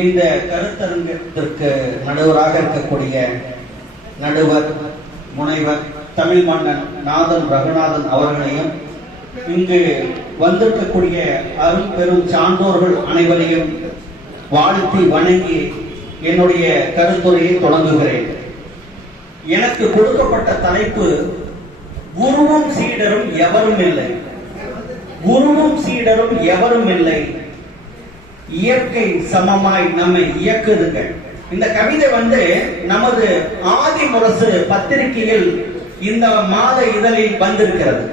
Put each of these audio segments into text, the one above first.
இந்த கருத்தரங்கத்திற்கு நடுவராக இருக்கக்கூடிய நடுவர் முனைவர் தமிழ் மன்னன் நாதன் ரகுநாதன் அவர்களையும் இங்கு வந்திருக்கக்கூடிய அருள் பெரும் சான்றோர்கள் அனைவரையும் வாழ்த்தி வணங்கி என்னுடைய கருத்துரையை தொடங்குகிறேன். எனக்கு கொடுக்கப்பட்ட தலைப்பு குருவும் சீடரும் எவரும் இல்லை. குருவும் சீடரும் எவரும் இல்லை. இயற்கை சமமாய் நம்மை இயக்குதுங்கள். இந்த கவிதை வந்து நமது ஆதி முரசு பத்திரிகையில் இந்த மாத இதழில் வந்திருக்கிறது.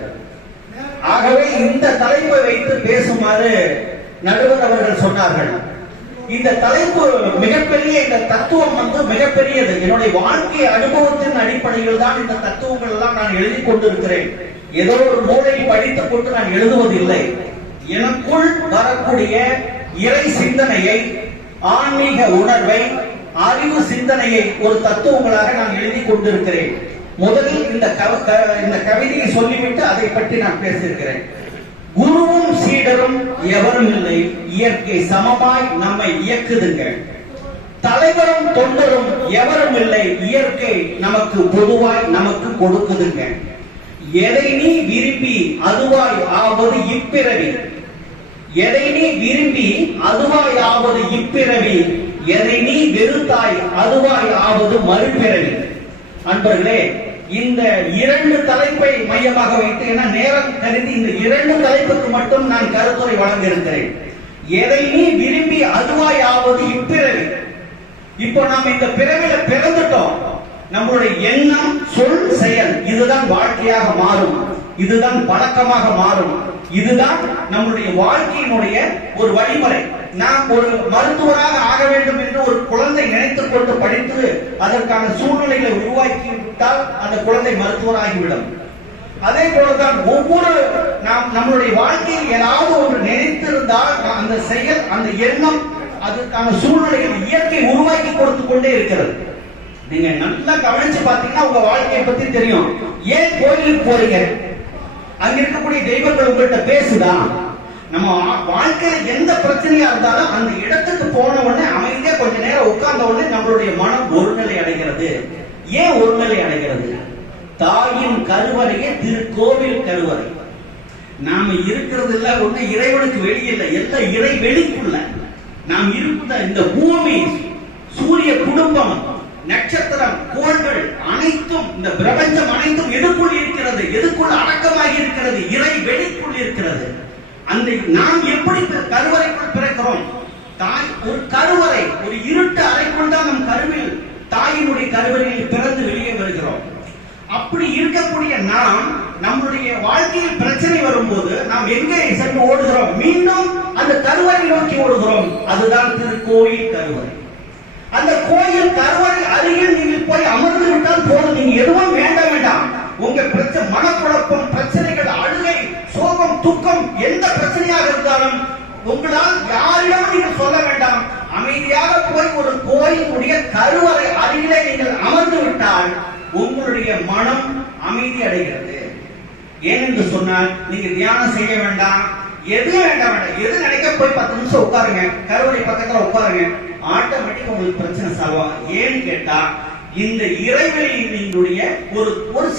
ஆகவே இந்த தலைப்பை வைத்து பேசுமாறு நடுவர் அவர்கள் சொன்னார்கள். இந்த தலைப்பு மிகப்பெரிய இந்த தத்துவம் வந்து மிகப்பெரியது. என்னுடைய வாழ்க்கை அனுபவத்தின் அடிப்படையில் தான் இந்த தத்துவங்கள் எல்லாம் நான் எழுதி கொண்டிருக்கிறேன். ஏதோ ஒரு நூலை படித்துக் கொண்டு நான் எழுதுவதில்லை. எனக்குள் வரக்கூடிய இறை சிந்தனையை ஆன்மீக உணர்வை அறிவு சிந்தனையை ஒரு தத்துவங்களாக நான் எழுதி கொண்டிருக்கிறேன். முதலில் இந்த கவ- க- இந்த கவிதையை சொல்லிவிட்டு அதை பற்றி நான் பேசியிருக்கிறேன். குருவும் சீடரும் எவரும் இல்லை இயற்கை சமமாய் நம்மை இயக்குதுங்க. தலைவரும் தொண்டரும் எவரும் இல்லை இயற்கை நமக்கு பொதுவாய் நமக்கு கொடுக்குதுங்க. எதை நீ விரும்பி அதுவாய் ஆவது இப்பிறவி. எதை நீ விரும்பி அதுவாய் ஆவது இப்பிறவி எதை நீ வெறுத்தாய் அதுவாய் ஆவது மறுபிறவி. அன்பர்களே இந்த இரண்டு தலைப்பை மையமாக வைத்து என நேரம் கருதி இந்த இரண்டு தலைப்புக்கு மட்டும் நான் கருத்துரை வழங்க இருக்கிறேன் எதை நீ விரும்பி அதுவாய் ஆவது இப்பிறவி. இப்போ நாம் இந்த பிறவில பிறந்துட்டோம். நம்மளுடைய எண்ணம் சொல் செயல் இதுதான் வாழ்க்கையாக மாறும். இதுதான் பழக்கமாக மாறும். இதுதான் நம்முடைய வாழ்க்கையினுடைய ஒரு வழிமுறை. நாம் ஒரு மருத்துவராக ஆக வேண்டும் என்று ஒரு குழந்தை நினைத்துக் கொண்டு படித்து அதற்கான சூழ்நிலைகளை உருவாக்கி விட்டால் அந்த குழந்தை மருத்துவராகிவிடும். அதே போலதான் ஒவ்வொரு நாம் நம்மளுடைய வாழ்க்கையில் ஏதாவது ஒன்று நினைத்திருந்தால் அந்த செயல் அந்த எண்ணம் அதற்கான சூழ்நிலைகள் இயற்கை உருவாக்கி கொடுத்து கொண்டே இருக்கிறது. நீங்க நல்லா கவனிச்சு பாத்தீங்கன்னா உங்க வாழ்க்கையை பத்தி தெரியும். ஏன் கோயிலுக்கு போறீங்க? அங்க இருக்கக்கூடிய தெய்வங்கள் உங்கள்கிட்ட பேசுதா? நம்ம வாழ்க்கையில எந்த பிரச்சனையா இருந்தாலும் அந்த இடத்துக்கு போன உடனே அமைதியா கொஞ்ச நேரம் உட்கார்ந்த உடனே நம்மளுடைய மனம் ஒருநிலை அடைகிறது. ஏன் ஒருநிலை அடைகிறது? தாயின் கருவறையே திருக்கோவில் கருவறை. நாம இருக்கிறது இல்ல ஒண்ணு இறைவனுக்கு வெளியில்லை எல்லாம் இறை வெளிக்குள்ள. நாம் இருந்த இந்த பூமி சூரிய குடும்பம் நட்சத்திரம் கோள்கள் அனைத்தும் இந்த பிரபஞ்சம் அனைத்தும் எதுக்குள் இருக்கிறது? எதுக்குள் அடக்கமா கொண்டிருக்கிறது அந்த நாம் எப்படி கருவறைக்குள் பிறக்கிறோம்? தாய் ஒரு கருவறை ஒரு இருட்டு அறைக்குள் தான் நம் கருவில் தாயினுடைய கருவறையில் பிறந்து வெளியே வருகிறோம். அப்படி இருக்கக்கூடிய நாம் நம்முடைய வாழ்க்கையில் பிரச்சனை வரும்போது நாம் எங்கே சென்று ஓடுகிறோம்? மீண்டும் அந்த கருவறை நோக்கி ஓடுகிறோம். அதுதான் திருக்கோயில் கருவறை. அந்த கோயில் கருவறை அருகில் நீங்கள் போய் அமர்ந்து விட்டால் போதும். நீங்க எதுவும் வேண்டாம் வேண்டாம். உங்க பிரச்சனை மனக்குழப்பம் உங்களால் யாரிடம் நீங்கள் சொல்ல வேண்டாம். அமைதியாக போய் ஒரு கோயிலுடைய கருவறை அருகிலே நீங்கள் அமர்ந்து விட்டால் உங்களுடைய மனம் அமைதி அடைகிறது. ஏனென்று சொன்னால் நீங்க தியானம் செய்ய வேண்டாம். எது வேண்டாம் வேண்டாம். எது நினைக்க போய் பத்து நிமிஷம் உட்காருங்க. கருவறை பக்கத்துல உட்காருங்க. ஆட்டோமேட்டிக் உங்களுக்கு பிரச்சனை சால்வ் ஆகும். ஏன்னு கேட்டா இந்த இறைவெளியினுடைய ஒரு ஒரு